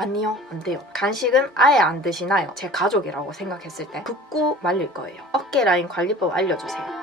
아니요, 안 돼요. 간식은 아예 안 드시나요? 제 가족이라고 생각했을 때 붓고 말릴 거예요. 어깨 라인 관리법 알려주세요.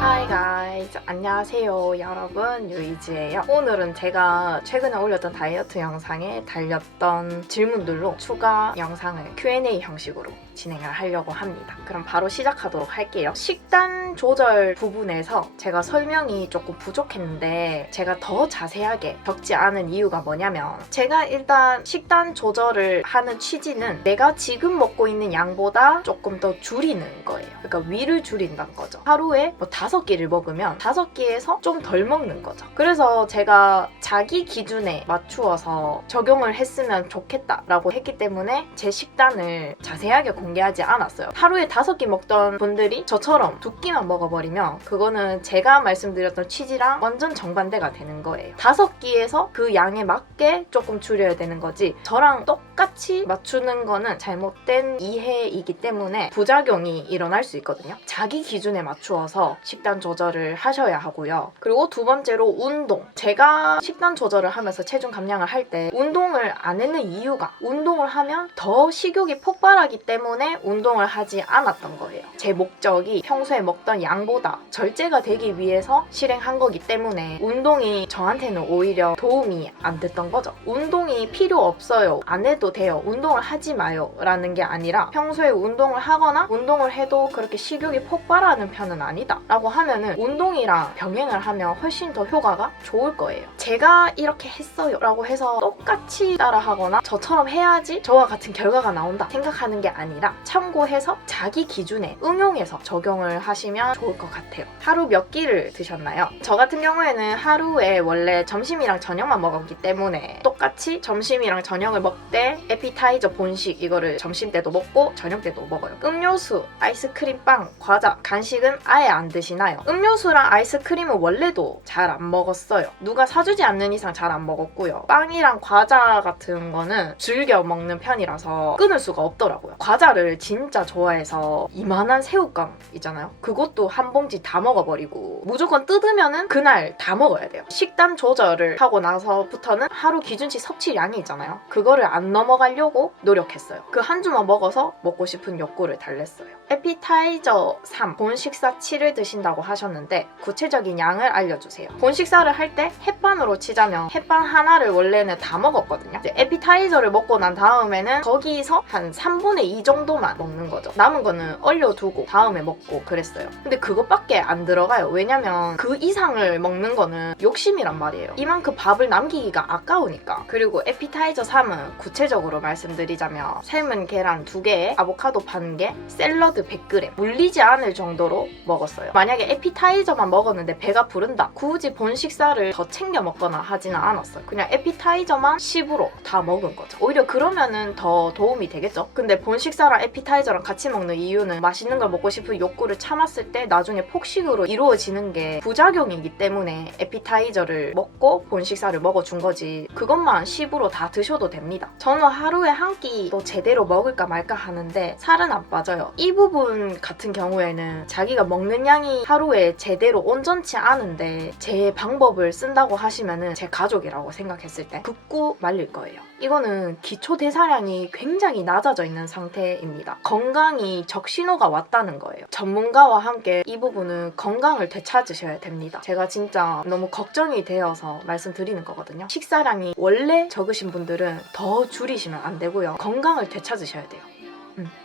Hi guys, 안녕하세요 여러분, 유이지예요. 오늘은 제가 최근에 올렸던 다이어트 영상에 달렸던 질문들로 추가 영상을 Q&A 형식으로 진행을 하려고 합니다. 그럼 바로 시작하도록 할게요. 식단 조절 부분에서 제가 설명이 조금 부족했는데 제가 더 자세하게 적지 않은 이유가 뭐냐면, 제가 일단 식단 조절을 하는 취지는 내가 지금 먹고 있는 양보다 조금 더 줄이는 거예요. 그러니까 위를 줄인다는 거죠. 하루에 뭐 5끼를 먹으면 5끼에서 좀 덜 먹는 거죠. 그래서 제가 자기 기준에 맞추어서 적용을 했으면 좋겠다라고 했기 때문에 제 식단을 자세하게 공개하지 않았어요. 하루에 5끼 먹던 분들이 저처럼 2끼만 먹어버리면 그거는 제가 말씀드렸던 취지랑 완전 정반대가 되는 거예요. 5끼에서 그 양에 맞게 조금 줄여야 되는 거지, 저랑 똑같이 맞추는 거는 잘못된 이해이기 때문에 부작용이 일어날 수 있거든요. 자기 기준에 맞추어서 식단 조절을 하셔야 하고요. 그리고 두 번째로 운동. 제가 식단 조절을 하면서 체중 감량을 할 때 운동을 안 했는 이유가, 운동을 하면 더 식욕이 폭발하기 때문에 운동을 하지 않았던 거예요. 제 목적이 평소에 먹던 양보다 절제가 되기 위해서 실행한 거기 때문에 운동이 저한테는 오히려 도움이 안 됐던 거죠. 운동이 필요 없어요, 안 해도 돼요, 운동을 하지 마요 라는 게 아니라, 평소에 운동을 하거나 운동을 해도 그렇게 식욕이 폭발하는 편은 아니다 라고 하면은 운동이랑 병행을 하면 훨씬 더 효과가 좋을 거예요. 제가 이렇게 했어요 라고 해서 똑같이 따라하거나 저처럼 해야지 저와 같은 결과가 나온다 생각하는 게 아니라, 참고해서 자기 기준에 응용해서 적용을 하시면 좋을 것 같아요. 하루 몇 끼를 드셨나요? 저 같은 경우에는 하루에 원래 점심이랑 저녁만 먹었기 때문에 똑같이 점심이랑 저녁을 먹되 에피타이저 본식 이거를 점심 때도 먹고 저녁 때도 먹어요. 음료수, 아이스크림, 빵, 과자, 간식은 아예 안 드시나요? 음료수랑 아이스크림은 원래도 잘 안 먹었어요. 누가 사주지 않는 이상 잘 안 먹었고요. 빵이랑 과자 같은 거는 즐겨 먹는 편이라서 끊을 수가 없더라고요. 과자를 진짜 좋아해서 이만한 새우깡 있잖아요, 그것도 한 봉지 다 먹어버리고 무조건 뜯으면은 그날 다 먹어야 돼요. 식단 조절을 하고 나서부터는 하루 기준치 섭취량이 있잖아요, 그거를 안 넘어가려고 노력했어요. 그 한 주만 먹어서 먹고 싶은 욕구를 달랬어요. 에피타이저 3, 본식사 7을 드신다고 하셨는데 구체적인 양을 알려주세요. 본식사를 할 때 햇반으로 치자면 햇반 하나를 원래는 다 먹었거든요. 이제 에피타이저를 먹고 난 다음에는 거기서 한 3분의 2 정도만 먹는 거죠. 남은 거는 얼려두고 다음에 먹고 그랬어요. 근데 그것밖에 안 들어가요. 왜냐면 그 이상을 먹는 거는 욕심이란 말이에요. 이만큼 밥을 남기기가 아까우니까. 그리고 에피타이저 3은 구체적으로 말씀드리자면 삶은 계란 2개에 아보카도 반 개, 샐러드 100g, 물리지 않을 정도로 먹었어요. 만약에 에피타이저만 먹었는데 배가 부른다, 굳이 본식사를 더 챙겨 먹거나 하지는 않았어요. 그냥 에피타이저만 10으로 다 먹은 거죠. 오히려 그러면은 더 도움이 되겠죠. 근데 본식사랑 에피타이저랑 같이 먹는 이유는 맛있는 걸 먹고 싶은 욕구를 참았을 때 나중에 폭식으로 이루어지는 게 부작용이기 때문에 에피타이저를 먹고 본식사를 먹어준 거지, 그것만 10으로 다 드셔도 됩니다. 저는 하루에 한 끼도 제대로 먹을까 말까 하는데 살은 안 빠져요. 이 부분 같은 경우에는 자기가 먹는 양이 하루에 제대로 온전치 않은데 제 방법을 쓴다고 하시면은 제 가족이라고 생각했을 때 붓고 말릴 거예요. 이거는 기초 대사량이 굉장히 낮아져 있는 상태입니다. 건강이 적신호가 왔다는 거예요. 전문가와 함께 이 부분은 건강을 되찾으셔야 됩니다. 제가 진짜 너무 걱정이 되어서 말씀드리는 거거든요. 식사량이 원래 적으신 분들은 더 줄이시면 안 되고요. 건강을 되찾으셔야 돼요.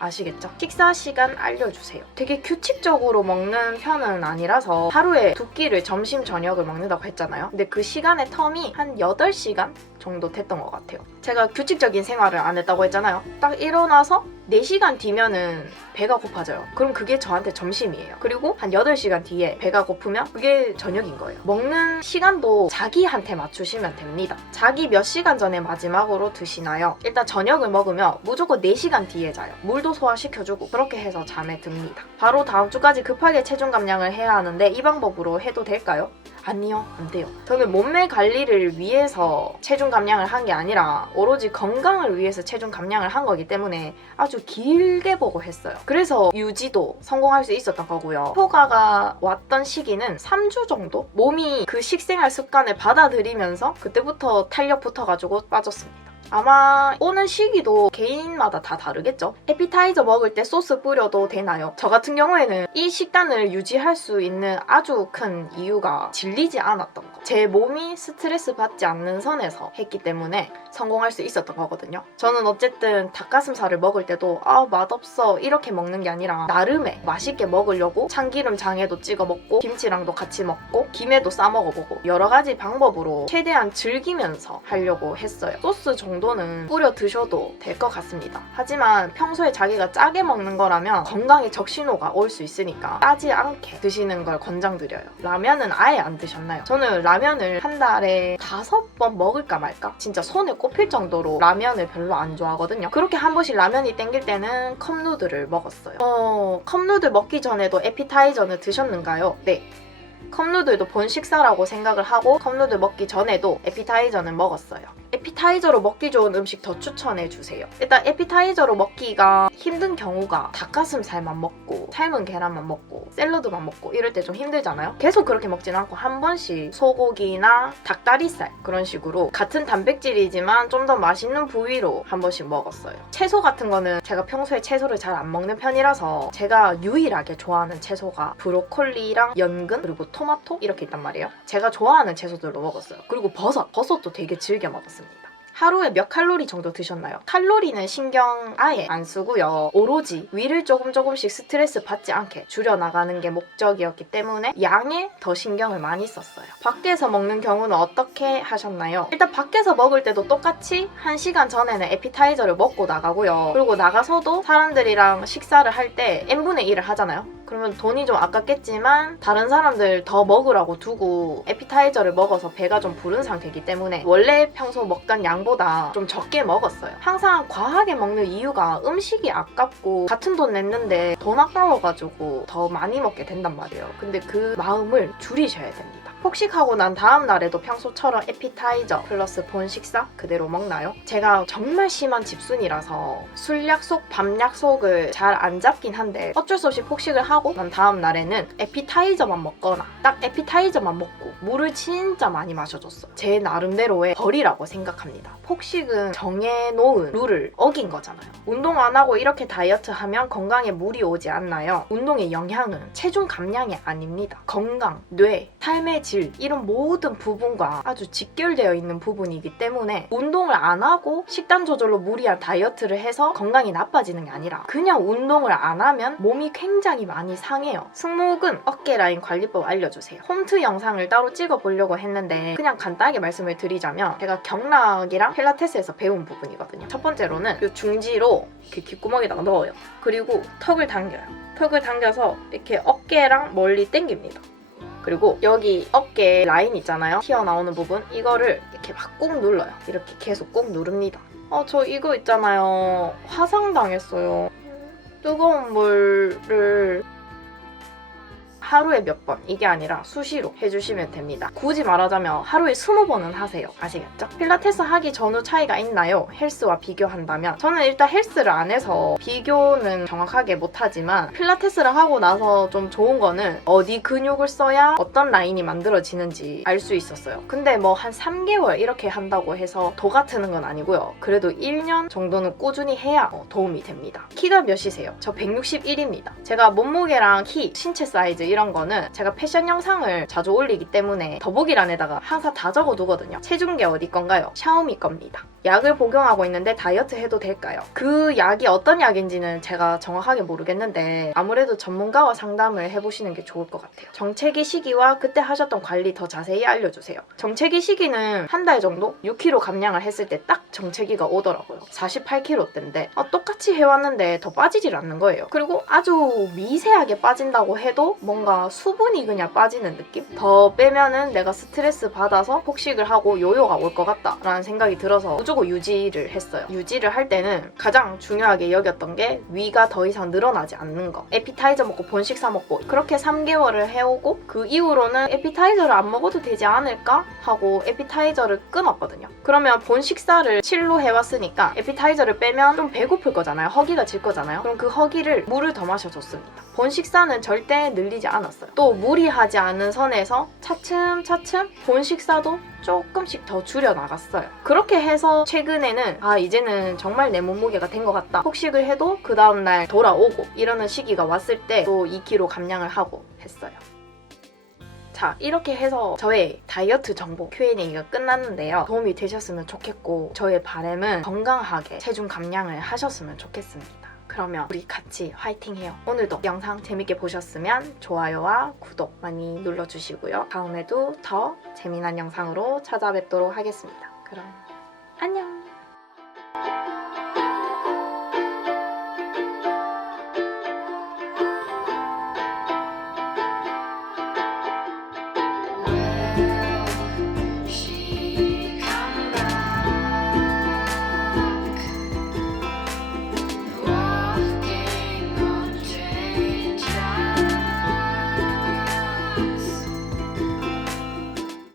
아시겠죠? 식사 시간 알려주세요. 되게 규칙적으로 먹는 편은 아니라서 하루에 2끼를 점심 저녁을 먹는다고 했잖아요. 근데 그 시간의 텀이 한 8시간 정도 됐던 것 같아요. 제가 규칙적인 생활을 안 했다고 했잖아요. 딱 일어나서 4시간 뒤면은 배가 고파져요. 그럼 그게 저한테 점심이에요. 그리고 한 8시간 뒤에 배가 고프면 그게 저녁인 거예요. 먹는 시간도 자기한테 맞추시면 됩니다. 자기 몇 시간 전에 마지막으로 드시나요? 일단 저녁을 먹으면 무조건 4시간 뒤에 자요. 물도 소화시켜주고 그렇게 해서 잠에 듭니다. 바로 다음 주까지 급하게 체중 감량을 해야 하는데 이 방법으로 해도 될까요? 아니요, 안 돼요. 저는 몸매 관리를 위해서 체중 감량을 한 게 아니라 오로지 건강을 위해서 체중 감량을 한 거기 때문에 아주 길게 보고 했어요. 그래서 유지도 성공할 수 있었던 거고요. 효과가 왔던 시기는 3주 정도? 몸이 그 식생활 습관을 받아들이면서 그때부터 탄력 붙어가지고 빠졌습니다. 아마 오는 시기도 개인마다 다 다르겠죠? 에피타이저 먹을 때 소스 뿌려도 되나요? 저 같은 경우에는 이 식단을 유지할 수 있는 아주 큰 이유가 질리지 않았던 거. 제 몸이 스트레스 받지 않는 선에서 했기 때문에 성공할 수 있었던 거거든요. 저는 어쨌든 닭가슴살을 먹을 때도 맛없어 이렇게 먹는 게 아니라 나름의 맛있게 먹으려고 참기름 장에도 찍어 먹고 김치랑도 같이 먹고 김에도 싸 먹어보고 여러 가지 방법으로 최대한 즐기면서 하려고 했어요. 소스 정도는 뿌려 드셔도 될 것 같습니다. 하지만 평소에 자기가 짜게 먹는 거라면 건강에 적신호가 올 수 있으니까 짜지 않게 드시는 걸 권장드려요. 라면은 아예 안 드셨나요? 저는 라면을 한 달에 5번 먹을까 말까? 진짜 손에 꼽힐 정도로 라면을 별로 안 좋아하거든요. 그렇게 한 번씩 라면이 땡길 때는 컵누들을 먹었어요. 컵누들 먹기 전에도 에피타이저는 드셨는가요? 네. 컵누들도 본 식사라고 생각을 하고 컵누들 먹기 전에도 에피타이저는 먹었어요. 에피타이저로 먹기 좋은 음식 더 추천해주세요. 일단 에피타이저로 먹기가 힘든 경우가 닭가슴살만 먹고 삶은 계란만 먹고 샐러드만 먹고 이럴 때 좀 힘들잖아요. 계속 그렇게 먹진 않고 한 번씩 소고기나 닭다리살 그런 식으로 같은 단백질이지만 좀 더 맛있는 부위로 한 번씩 먹었어요. 채소 같은 거는 제가 평소에 채소를 잘 안 먹는 편이라서 제가 유일하게 좋아하는 채소가 브로콜리랑 연근 그리고 토마토 이렇게 있단 말이에요. 제가 좋아하는 채소들로 먹었어요. 그리고 버섯도 되게 즐겨 먹었습니다. 하루에 몇 칼로리 정도 드셨나요? 칼로리는 신경 아예 안 쓰고요. 오로지 위를 조금씩 스트레스 받지 않게 줄여나가는 게 목적이었기 때문에 양에 더 신경을 많이 썼어요. 밖에서 먹는 경우는 어떻게 하셨나요? 일단 밖에서 먹을 때도 똑같이 1시간 전에는 에피타이저를 먹고 나가고요. 그리고 나가서도 사람들이랑 식사를 할 때 n분의 1을 하잖아요. 그러면 돈이 좀 아깝겠지만 다른 사람들 더 먹으라고 두고 에피타이저를 먹어서 배가 좀 부른 상태이기 때문에 원래 평소 먹던 양보다 좀 적게 먹었어요. 항상 과하게 먹는 이유가 음식이 아깝고 같은 돈 냈는데 돈 아까워가지고 더 많이 먹게 된단 말이에요. 근데 그 마음을 줄이셔야 됩니다. 폭식하고 난 다음 날에도 평소처럼 에피타이저 플러스 본 식사 그대로 먹나요? 제가 정말 심한 집순이라서 술 약속, 밤 약속을 잘 안 잡긴 한데 어쩔 수 없이 폭식을 하고 난 다음 날에는 에피타이저만 먹거나 딱 에피타이저만 먹고 물을 진짜 많이 마셔줬어요. 제 나름대로의 벌이라고 생각합니다. 폭식은 정해놓은 룰을 어긴 거잖아요. 운동 안 하고 이렇게 다이어트 하면 건강에 무리 오지 않나요? 운동의 영향은 체중 감량이 아닙니다. 건강, 뇌, 삶의 질 이런 모든 부분과 아주 직결되어 있는 부분이기 때문에 운동을 안 하고 식단 조절로 무리한 다이어트를 해서 건강이 나빠지는 게 아니라 그냥 운동을 안 하면 몸이 굉장히 많이 상해요. 승모근, 어깨 라인 관리법 알려주세요. 홈트 영상을 따로 찍어보려고 했는데 그냥 간단하게 말씀을 드리자면 제가 경락이랑 필라테스에서 배운 부분이거든요. 첫 번째로는 이 중지로 이렇게 귓구멍에다가 넣어요. 그리고 턱을 당겨요. 턱을 당겨서 이렇게 어깨랑 멀리 당깁니다. 그리고 여기 어깨 라인 있잖아요. 튀어나오는 부분 이거를 이렇게 막 꾹 눌러요. 이렇게 계속 꾹 누릅니다. 저 이거 있잖아요. 화상당했어요. 뜨거운 물을 하루에 몇 번 이게 아니라 수시로 해주시면 됩니다. 굳이 말하자면 하루에 20번은 하세요. 아시겠죠? 필라테스 하기 전후 차이가 있나요? 헬스와 비교한다면 저는 일단 헬스를 안 해서 비교는 정확하게 못하지만 필라테스를 하고 나서 좀 좋은 거는 어디 근육을 써야 어떤 라인이 만들어지는지 알 수 있었어요. 근데 뭐 한 3개월 이렇게 한다고 해서 도 같은 건 아니고요. 그래도 1년 정도는 꾸준히 해야 도움이 됩니다. 키가 몇이세요? 저 161입니다. 제가 몸무게랑 키, 신체 사이즈 이런 거는 제가 패션 영상을 자주 올리기 때문에 더보기란에다가 항상 다 적어두거든요. 체중계 어디 건가요? 샤오미 겁니다. 약을 복용하고 있는데 다이어트 해도 될까요? 그 약이 어떤 약인지는 제가 정확하게 모르겠는데 아무래도 전문가와 상담을 해보시는 게 좋을 것 같아요. 정체기 시기와 그때 하셨던 관리 더 자세히 알려주세요. 정체기 시기는 한 달 정도? 6kg 감량을 했을 때 딱 정체기가 오더라고요. 48kg대인데 똑같이 해왔는데 더 빠지질 않는 거예요. 그리고 아주 미세하게 빠진다고 해도 뭔가 수분이 그냥 빠지는 느낌? 더 빼면은 내가 스트레스 받아서 폭식을 하고 요요가 올 것 같다 라는 생각이 들어서 무조건 유지를 했어요. 유지를 할 때는 가장 중요하게 여겼던 게 위가 더 이상 늘어나지 않는 거. 에피타이저 먹고 본식사 먹고 그렇게 3개월을 해오고 그 이후로는 에피타이저를 안 먹어도 되지 않을까 하고 에피타이저를 끊었거든요. 그러면 본식사를 7로 해왔으니까 에피타이저를 빼면 좀 배고플 거잖아요. 허기가 질 거잖아요. 그럼 그 허기를 물을 더 마셔줬습니다. 본식사는 절대 늘리지 않았어요. 또 무리하지 않은 선에서 차츰차츰 본식사도 조금씩 더 줄여나갔어요. 그렇게 해서 최근에는 이제는 정말 내 몸무게가 된 것 같다. 폭식을 해도 그 다음날 돌아오고 이러는 시기가 왔을 때 또 2kg 감량을 하고 했어요. 자, 이렇게 해서 저의 다이어트 정보 Q&A가 끝났는데요. 도움이 되셨으면 좋겠고 저의 바람은 건강하게 체중 감량을 하셨으면 좋겠습니다. 그러면 우리 같이 화이팅해요. 오늘도 영상 재밌게 보셨으면 좋아요와 구독 많이 눌러주시고요. 다음에도 더 재미난 영상으로 찾아뵙도록 하겠습니다. 그럼 안녕!